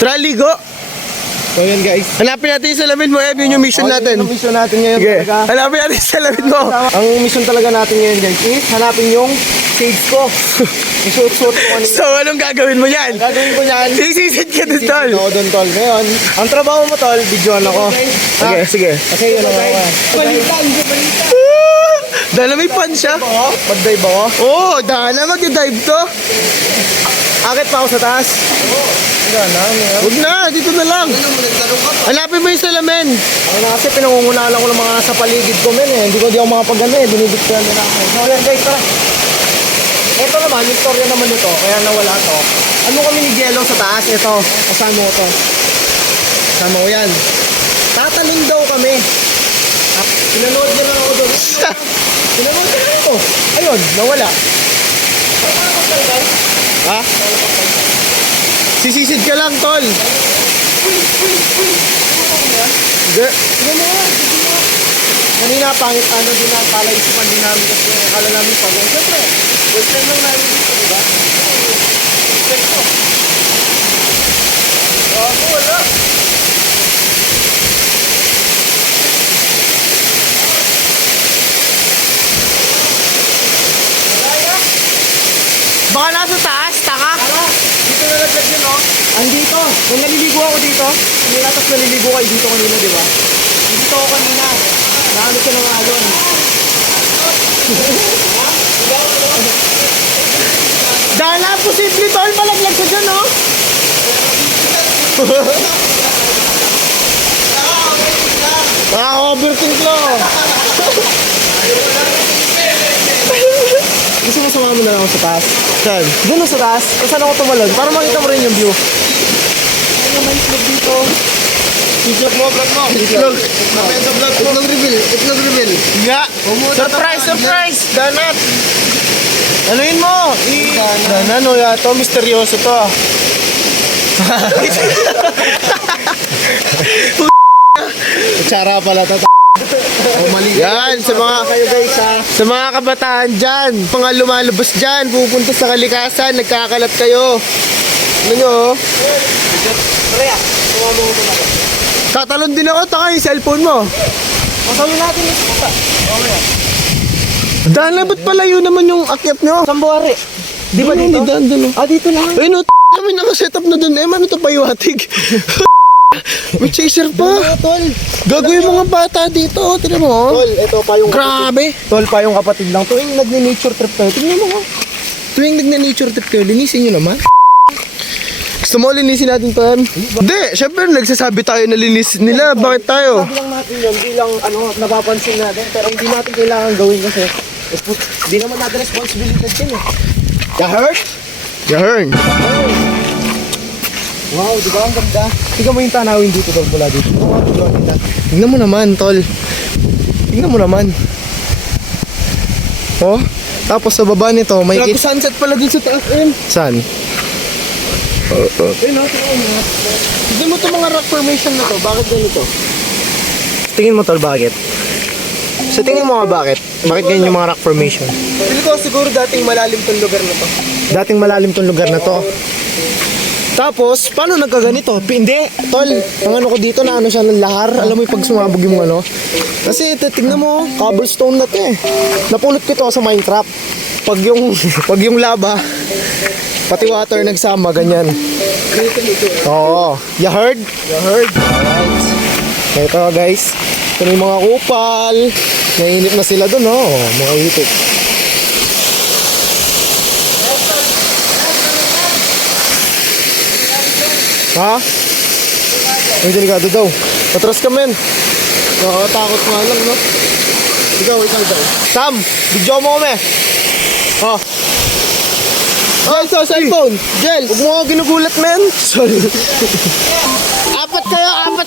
Tara, ligo. So yun guys. Hanapin natin yung salamin mo, yun yung mission natin. Yung mission natin ngayon Sige, talaga. hanapin natin yung salamin mo. Ang mission talaga natin ngayon guys is hanapin yung shades ko. Isuot-suot ko kanina. So, anong gagawin mo yan? Gagawin ko yan. Sisisid ka dun, tol. Oo, doon tol. Ngayon, ang trabaho mo tol, videoan ako. Sige, sige. Kasi yun ang ako. Balitan. Dala may pan siya. Mag-dive ako. Oo, dala mag-dive to. Akit pa ako sa taas. Gana, Huwag na, dito na lang. Hanapin mo yung salamin. Ako na kasi pinangungunahan ako ng mga sa paligid ko men eh. Hindi ako makapag-ano eh. Binibigyan nila ako. So yan guys, tara. Ito naman, yung storya naman nito. Kaya nawala to. Ano kami ni Jello sa taas? Ito, kasama ko to. Kasama ko yan. Tatalon daw kami. Pinanood nyo lang ako doon. Pinanood nyo lang ako. Ayun, nawala. Ha? Sisisid ka lang, tol. Hindi. Sige mo, sige mo. Kanina, pangit ano din na palaisipan din namin kasi akala namin pag siyempre, first time lang namin dito, diba? Check ko. Ako, wala. Baka nasa taas, taka. Tara, dito na naglag yun, no? Andito, nung naliligo ako dito, kanina tapos naliligo kayo dito kanina, di ba? Dito ako kanina, naano siya ng alon. Dala, posible, tol. Malaglag ka dyan, no? Nakaka-overthink lang. Gusto mo sumama mo na lang ako sa taas? Saan? Doon sa taas, kung saan ako tumalon, para makita mo rin yung view. Ano naman islog dito? Itlog mo, vlog mo. Itlog. Itlog vlog mo. Itlog reveal. Itlog reveal. Nga. Surprise, surprise. Danat. Anuin mo. Danan, o yato. Misteryoso to. Kutsara pala to. Mali. Yan, sa mga Kayo guys ha. sa mga kabataan dyan, mga lumalabas dyan, pupunta sa kalikasan, nagkakalat kayo. Ano nyo? Rhea, sumama mo na ako. Tatalon din ako, taka yung cellphone mo. Masalo natin yung puta. Okay. Dahil ba't palayo naman yung akyat nyo? Sambuari. Di ba dito? Dito. Ah, dito lang. Ay, no, namin nakaset up na dun. Eh, ano to payiwatig? May chaser pa. Tol. Gago yung mga bata dito. Tignan mo. Oh. Tol, ito pa yung Grabe. Tol, pa yung kapatid lang. Tuwing nagne-nature trip tayo, tingnan mo. Tuwing nagne-nature trip kayo, linisin nyo naman. Gusto mo linisin natin to, Em? Hindi, syempre nagsasabi tayo na linis nila. Bakit tayo? Sabi lang natin yun, bilang ano, napapansin natin. Pero hindi natin kailangan gawin kasi hindi naman natin responsibility yun eh. You hurt? You hurt. Wow, di ba ang ganda? Tingnan mo yung tanawin dito tol, mula dito. Tingnan mo naman, tol. Tingnan mo naman. Oh, tapos sa baba nito, may Grabe sunset pala dun sa taas, Em. Saan? Tingnan mo. Tignan mo itong mga rock formation na to. Bakit ganito? Tingin mo, tol, bakit? Sa tingin mo nga bakit? Bakit ganyan yung mga rock formation? Pili ko siguro dating malalim tong lugar na to. Dating malalim tong lugar na to. Tapos, paano nagkaganito? Hindi, tol. Ang ano ko dito na ano siya ng lahar. Alam mo yung pag sumabog yung ano. Kasi tignan mo, cobblestone na to eh. Napulot ko to sa Minecraft. Pag yung lava, pati water nagsama, ganyan. Oo. You heard? You heard? Alright. Ito guys. Ito na yung mga kupal. Nainip na sila dun, oh. Mga hipit. Ha? May delikado daw. Patras ka, men. Oo, takot nga lang, no? Ikaw daw. Sam, video mo kami. Oh. Jel, sa cellphone. Jel. Huwag mo ako ginugulat, men. Sorry. apat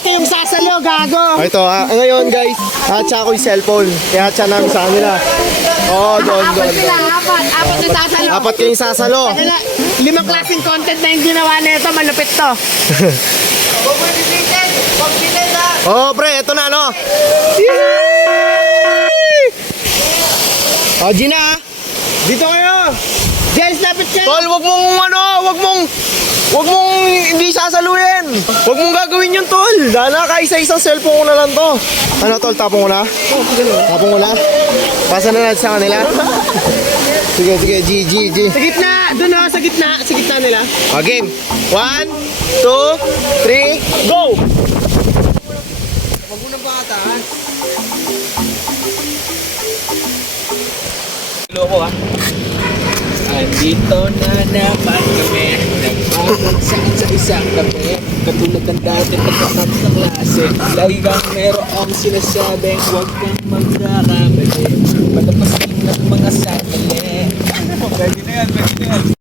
kayong sasalo, gago. Ito, ngayon, guys. Hatcha ko yung cellphone. Kaya hatcha namin sa kanila. Oh, doon. Apat na sasalo. Apat kayong sasalo. 5 klaseng content na yung ginawa nito, malupit to. Oh, pre, ito na, no? Oh, Gina. Dito kayo. Jels, lapit ka. Tol, wag mong hindi sasaluhin. Huwag mong gagawin yun, tol. Dala ka, isa-isang cellphone ko na lang to. Ano, tol, tapong ko na? Tapong ko na? Pasa na natin sa kanila. Sige, sige, G. Sa gitna! Doon ha, sa gitna. Sa gitna nila. Game. 1, 2, 3, go! Huwag mo na bataas. Loko ah. Andito na naman kami. Nagpapag sa isang gabi. Katulad ng dati pagkatapos ng klase. Lagi kang merong sinasabing huwag kang magkakamali. Matapos ng mga sandali. Pwede na yan.